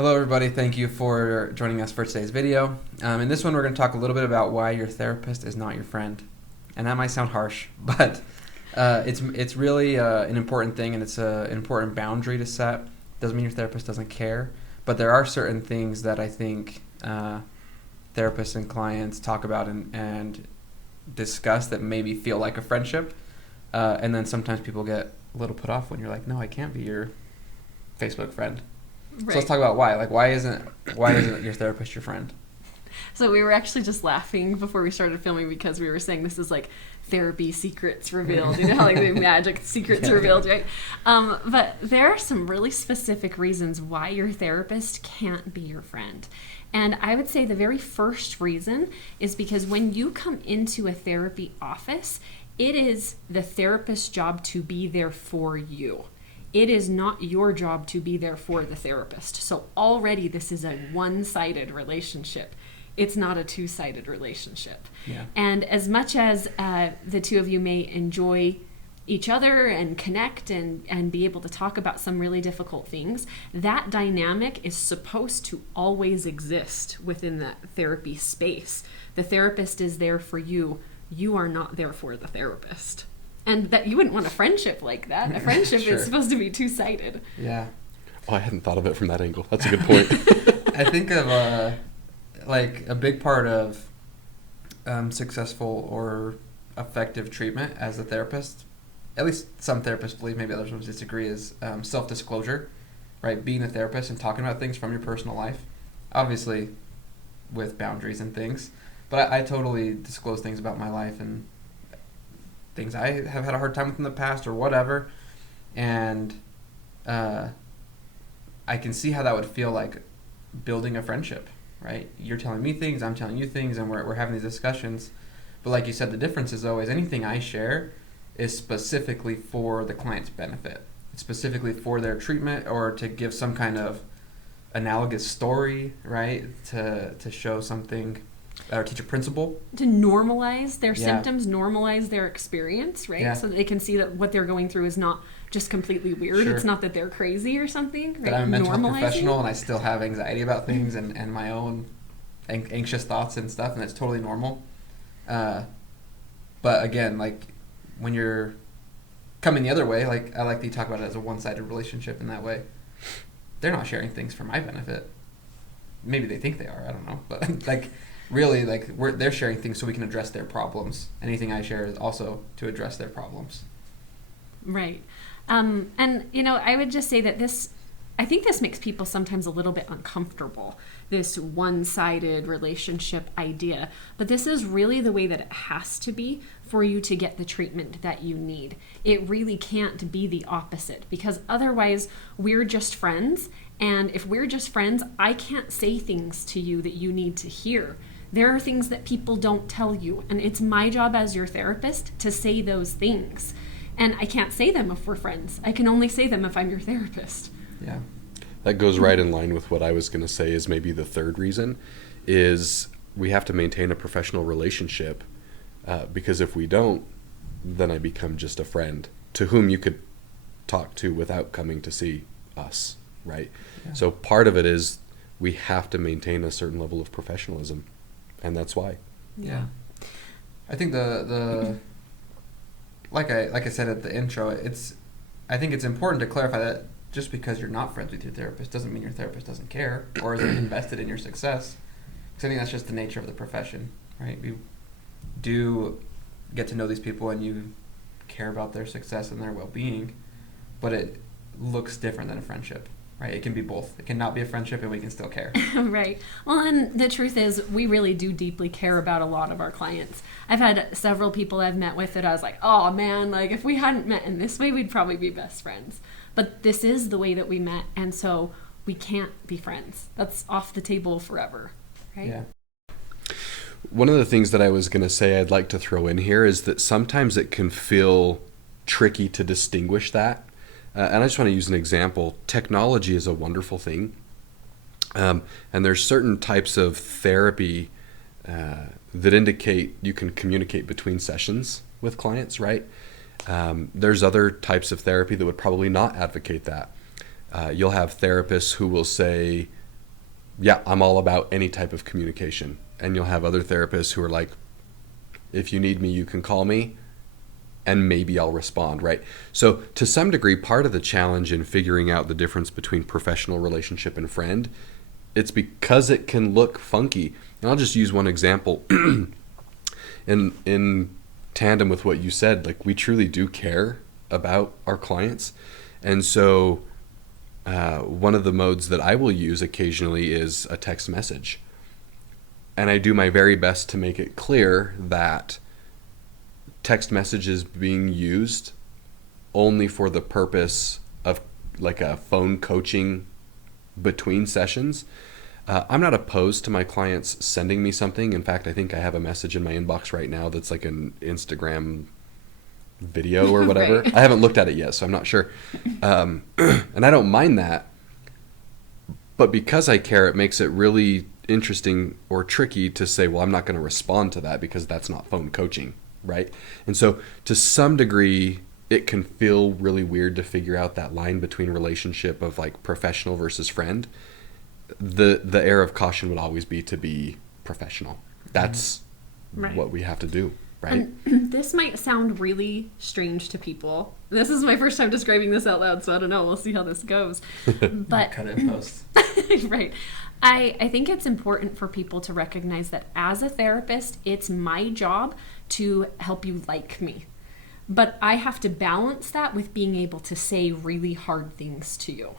Hello everybody, thank you for joining us for today's video. In this one we're going to talk a little bit about why your therapist is not your friend. And that might sound harsh, but it's really an important thing, and it's an important boundary to set. Doesn't mean your therapist doesn't care, but there are certain things that I think therapists and clients talk about and discuss that maybe feel like a friendship. And then sometimes people get a little put off when you're like, no, I can't be your Facebook friend. Right. So let's talk about why. Like, why isn't your therapist your friend? So we were actually just laughing before we started filming because we were saying this is like therapy secrets revealed. You know how like the magic secrets revealed, right? But there are some really specific reasons why your therapist can't be your friend. And I would say the very first reason is because when you come into a therapy office, it is the therapist's job to be there for you. It is not your job to be there for the therapist. So already this is a one-sided relationship. It's not a two-sided relationship. Yeah. And as much as the two of you may enjoy each other and connect and be able to talk about some really difficult things, that dynamic is supposed to always exist within that therapy space. The therapist is there for you. You are not there for the therapist. And that you wouldn't want a friendship like that. A friendship Sure. is supposed to be two-sided. Yeah. Oh, I hadn't thought of it from that angle. That's a good point. I think of like a big part of successful or effective treatment as a therapist, at least some therapists believe, maybe others would disagree, is self-disclosure, right? Being a therapist and talking about things from your personal life, obviously with boundaries and things. But I totally disclose things about my life and things I have had a hard time with in the past or whatever. And I can see how that would feel like building a friendship, right? You're telling me things, I'm telling you things, and we're having these discussions. But like you said, the difference is always anything I share is specifically for the client's benefit. It's specifically for their treatment or to give some kind of analogous story, right? To show something or teach a principle. To normalize their Yeah. symptoms, normalize their experience, right? Yeah. So that they can see that what they're going through is not just completely weird. Sure. It's not that they're crazy or something, right? That I'm a mental health Normalizing. professional and I still have anxiety about things and my own anxious thoughts and stuff, and that's totally normal. But again, like when you're coming the other way, like I like that you talk about it as a one-sided relationship in that way. They're not sharing things for my benefit. Maybe they think they are, I don't know. But like really, like they're sharing things so we can address their problems. Anything I share is also to address their problems. Right. And, you know, I would just say that I think this makes people sometimes a little bit uncomfortable, this one-sided relationship idea. But this is really the way that it has to be for you to get the treatment that you need. It really can't be the opposite, because otherwise we're just friends. And if we're just friends, I can't say things to you that you need to hear. There are things that people don't tell you, and it's my job as your therapist to say those things. And I can't say them if we're friends. I can only say them if I'm your therapist. Yeah. That goes right in line with what I was going to say is maybe the third reason is we have to maintain a professional relationship because if we don't, then I become just a friend to whom you could talk to without coming to see us, right? Yeah. So part of it is we have to maintain a certain level of professionalism, and that's why. Yeah. I think the like I said at the intro, I think it's important to clarify that just because you're not friends with your therapist doesn't mean your therapist doesn't care or isn't invested in your success. Because I think that's just the nature of the profession, right? We do get to know these people and you care about their success and their well-being, but it looks different than a friendship. Right, it can be both. It cannot be a friendship, and we can still care. Right. Well, and the truth is, we really do deeply care about a lot of our clients. I've had several people I've met with that I was like, oh man, like if we hadn't met in this way, we'd probably be best friends. But this is the way that we met, and so we can't be friends. That's off the table forever, right? Yeah. One of the things that I was going to say I'd like to throw in here is that sometimes it can feel tricky to distinguish that. And I just want to use an example. Technology is a wonderful thing. And there's certain types of therapy that indicate you can communicate between sessions with clients, right? There's other types of therapy that would probably not advocate that. You'll have therapists who will say, yeah, I'm all about any type of communication. And you'll have other therapists who are like, if you need me, you can call me and maybe I'll respond, right? So to some degree, part of the challenge in figuring out the difference between professional relationship and friend, it's because it can look funky. And I'll just use one example. In tandem with what you said, like, we truly do care about our clients. And so one of the modes that I will use occasionally is a text message. And I do my very best to make it clear that text message is being used only for the purpose of like a phone coaching between sessions. I'm not opposed to my clients sending me something. In fact, I think I have a message in my inbox right now that's like an Instagram video or whatever. Right. I haven't looked at it yet, so I'm not sure. And I don't mind that. But because I care, it makes it really interesting or tricky to say, well, I'm not going to respond to that because that's not phone coaching, right? And so to some degree, it can feel really weird to figure out that line between relationship of like professional versus friend. The air of caution would always be to be professional. That's right. What we have to do, right? And this might sound really strange to people. This is my first time describing this out loud, so I don't know. We'll see how this goes. But cut it in post. Right. I think it's important for people to recognize that as a therapist, it's my job to help you like me. But I have to balance that with being able to say really hard things to you.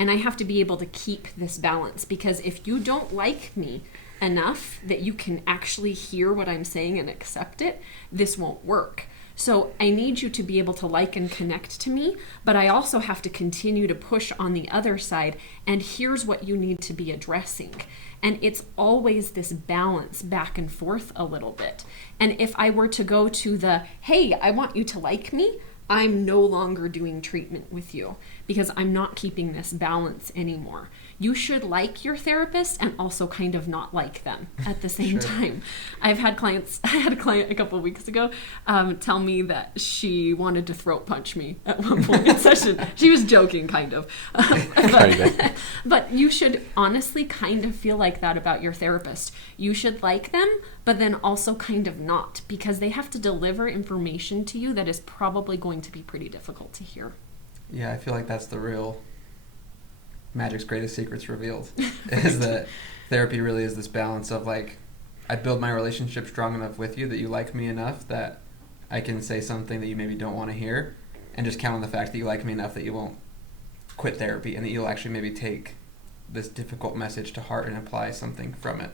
And I have to be able to keep this balance, because if you don't like me enough that you can actually hear what I'm saying and accept it, this won't work. So I need you to be able to like and connect to me, but I also have to continue to push on the other side, and here's what you need to be addressing. And it's always this balance back and forth a little bit. And if I were to go to the, hey, I want you to like me, I'm no longer doing treatment with you because I'm not keeping this balance anymore. You should like your therapist and also kind of not like them at the same time. I had a client a couple of weeks ago tell me that she wanted to throat punch me at one point in session. She was joking, kind of. But you should honestly kind of feel like that about your therapist. You should like them, but then also kind of not, because they have to deliver information to you that is probably going to be pretty difficult to hear. Yeah, I feel like that's the real magic's greatest secrets revealed, is that therapy really is this balance of like, I build my relationship strong enough with you that you like me enough that I can say something that you maybe don't want to hear, and just count on the fact that you like me enough that you won't quit therapy and that you'll actually maybe take this difficult message to heart and apply something from it.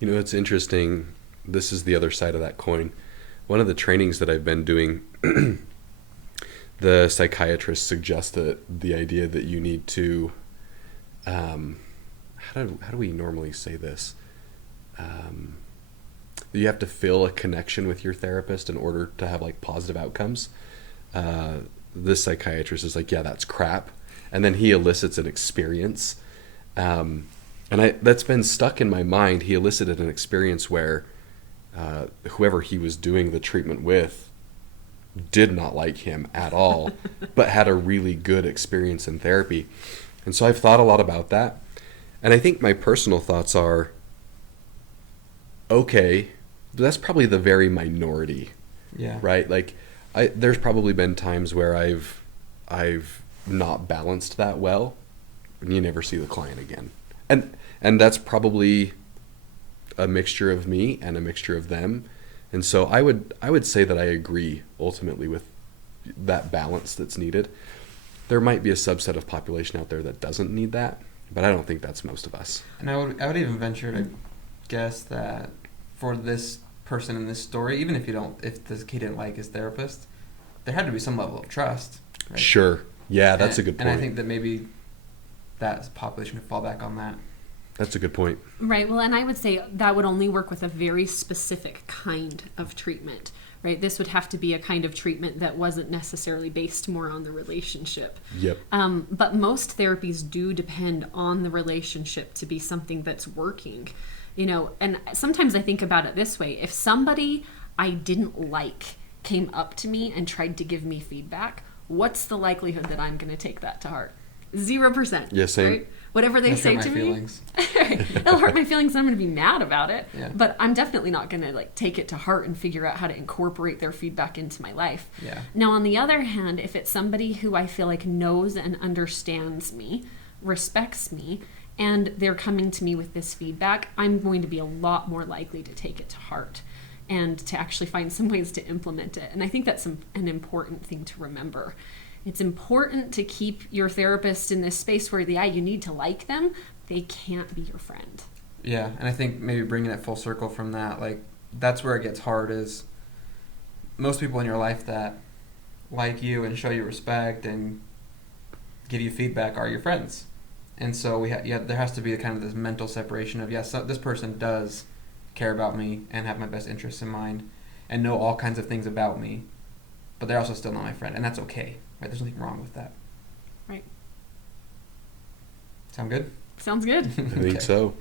You know, it's interesting. This is the other side of that coin. One of the trainings that I've been doing, the psychiatrist suggested the idea that you need to, how do we normally say this? You have to feel a connection with your therapist in order to have like positive outcomes. This psychiatrist is like, yeah, that's crap. And then he elicits an experience. And that's been stuck in my mind. He elicited an experience where whoever he was doing the treatment with did not like him at all, but had a really good experience in therapy. And so I've thought a lot about that. And I think my personal thoughts are, okay, that's probably the very minority. Yeah. Right? Like, there's probably been times where I've not balanced that well, and you never see the client again. And that's probably a mixture of me and a mixture of them. And so I would say that I agree ultimately with that balance that's needed. There might be a subset of population out there that doesn't need that, but I don't think that's most of us. And I would even venture to guess that for this person in this story, even if this kid didn't like his therapist, there had to be some level of trust. Right? Sure. Yeah, that's a good point. And I think that maybe that population would fall back on that. That's a good point. Right. Well, and I would say that would only work with a very specific kind of treatment, right? This would have to be a kind of treatment that wasn't necessarily based more on the relationship. Yep. But most therapies do depend on the relationship to be something that's working, you know, and sometimes I think about it this way. If somebody I didn't like came up to me and tried to give me feedback, what's the likelihood that I'm going to take that to heart? 0%. Yeah, same. Right? Whatever they That's say hurt to my me, feelings. it'll hurt my feelings and I'm going to be mad about it. Yeah. But I'm definitely not going to like take it to heart and figure out how to incorporate their feedback into my life. Yeah. Now, on the other hand, if it's somebody who I feel like knows and understands me, respects me, and they're coming to me with this feedback, I'm going to be a lot more likely to take it to heart and to actually find some ways to implement it. And I think that's an important thing to remember. It's important to keep your therapist in this space where, yeah, you need to like them. They can't be your friend. Yeah, and I think maybe bringing it full circle from that, like, that's where it gets hard is most people in your life that like you and show you respect and give you feedback are your friends. And so there has to be kind of this mental separation of, yes, this person does care about me and have my best interests in mind and know all kinds of things about me, but they're also still not my friend, and that's okay. Right? There's nothing wrong with that. Right. Sound good? Sounds good. I think so.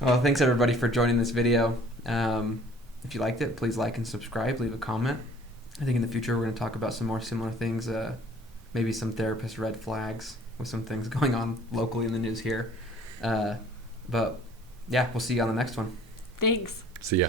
Well, thanks everybody for joining this video. If you liked it, please like and subscribe, leave a comment. I think in the future we're going to talk about some more similar things, maybe some therapist red flags with some things going on locally in the news here. But yeah, we'll see you on the next one. Thanks. See ya.